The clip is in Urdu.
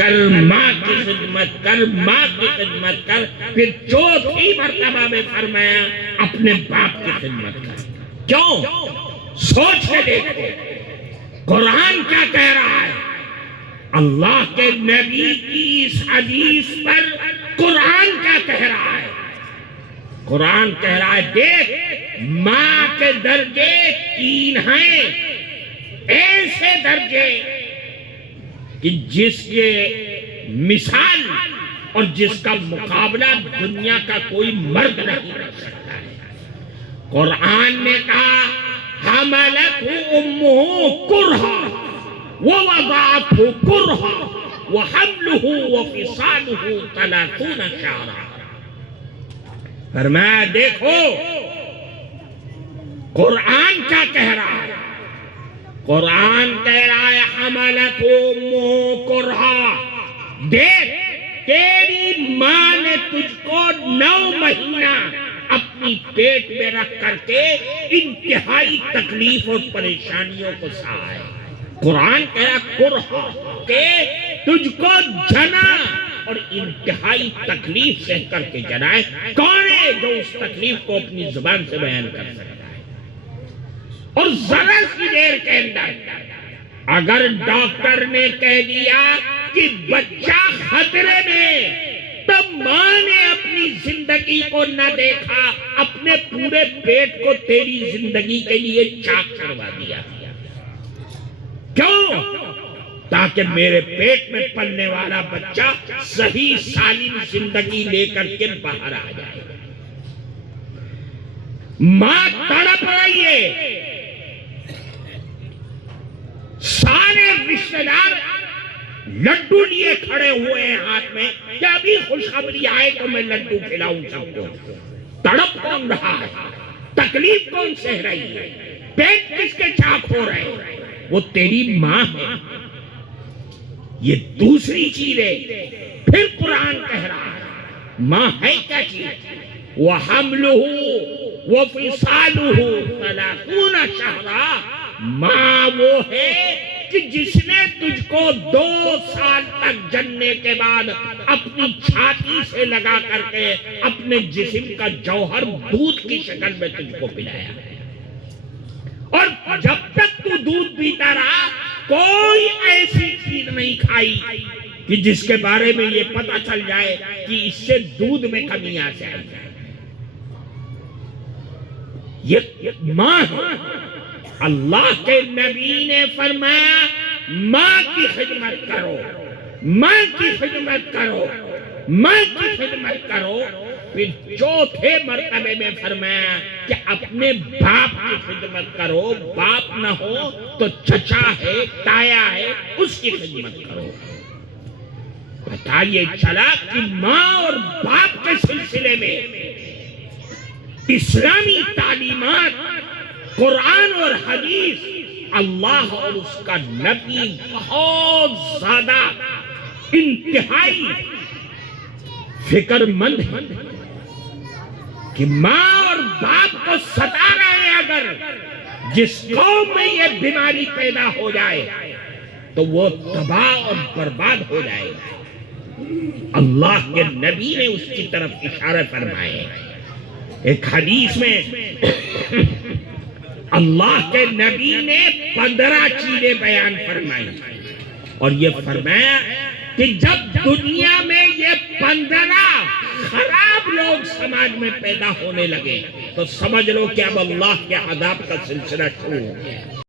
کر، ماں کی خدمت کر، ماں کی خدمت کر۔ پھر چوتھی مرتبہ میں فرمایا اپنے باپ کی خدمت کر۔ کیوں؟ سوچ کے دیکھو قرآن کیا کہہ رہا ہے، اللہ کے نبی کی اس حدیث پر قرآن کیا کہہ رہا ہے۔ قرآن کہہ رہا ہے دیکھ ماں کے درجے 3 ہیں، ایسے درجے کہ جس کے مثال اور جس کا مقابلہ دنیا کا کوئی مرد نہیں کر سکتا ہے۔ قرآن نے کہا حملتہ امہ کرہا ووضعتہ کرہا وحملہ وفصالہ 30 شہرا۔ فرمایا دیکھو قرآن کیا کہہ رہا ہے، قرآن کہہ رہا ہے حملتہ امہ کرہا، دیکھ تیری ماں نے تجھ کو 9 مہینہ اپنی پیٹ میں رکھ کر کے انتہائی تکلیف اور پریشانیوں کو سہا ہے۔ قرآن کہہ رہا کرہا کہ تجھ کو جنا اور انتہائی تکلیف سہ کر کے جنائے۔ کون ہے جو اس تکلیف کو اپنی زبان سے بیان کر سکتا ہے؟ اور ذرا سی دیر کے اندر اگر ڈاکٹر نے کہہ دیا کہ بچہ خطرے میں، تب ماں نے اپنی زندگی کو نہ دیکھا، اپنے پورے پیٹ کو تیری زندگی کے لیے چاک کروا دیا۔ کیوں؟ تاکہ میرے پیٹ میں پلنے والا بچہ صحیح سالم زندگی لے کر کے باہر آ جائے۔ ماں تڑپ رہی ہے، سارے رشتہ دار لڈو لیے کھڑے ہوئے ہیں ہاتھ میں کہ ابھی خوشخبری آئے تو میں لڈو کھلاؤں سب کو۔ تڑپ کون رہا ہے، تکلیف کون سہ رہی ہے، پیٹ کس کے چاک ہو رہے ہیں؟ وہ تیری ماں ہے۔ یہ دوسری چیز ہے۔ پھر قرآن کہہ رہا ہے ماں ہے کیا چیز، وَحَمْلُهُ وَفِصَالُهُ 30 شَهْرًا، ماں وہ ہے کہ جس نے تجھ کو 2 سال تک جننے کے بعد اپنی چھاتی سے لگا کر کے اپنے جسم کا جوہر دودھ کی شکل میں تجھ کو پلایا، اور جب تک تو دودھ پیتا رہا کوئی ایسی چیز نہیں کھائی کہ جس کے بارے میں یہ پتہ چل جائے کہ اس سے دودھ میں کمی آ جائے۔ یہ ماں ہے۔ اللہ کے نبی نے فرمایا ماں کی خدمت کرو، ماں کی خدمت کرو، ماں کی خدمت کرو۔ پھر چوتھے مرتبے میں فرمایا کہ اپنے باپ کی خدمت کرو، باپ نہ ہو تو چچا ہے، تایا ہے، اس کی خدمت کرو۔ پتہ یہ چلا کہ ماں اور باپ کے سلسلے میں اسلامی تعلیمات، قرآن اور حدیث، اللہ اور اس کا نبی بہت زیادہ انتہائی فکر مند ہے کہ ماں اور باپ کو ستا رہے ہیں۔ اگر جس قوم میں یہ بیماری پیدا ہو جائے تو وہ تباہ اور برباد ہو جائے گا۔ اللہ کے نبی نے اس کی طرف اشارہ فرمائے۔ ایک حدیث میں اللہ کے نبی نے 15 چیزیں بیان فرمائی، اور یہ فرمایا کہ جب دنیا میں یہ 15 خراب لوگ سماج میں پیدا ہونے لگے تو سمجھ لو کہ اب اللہ کے عذاب کا سلسلہ شروع ہو گیا۔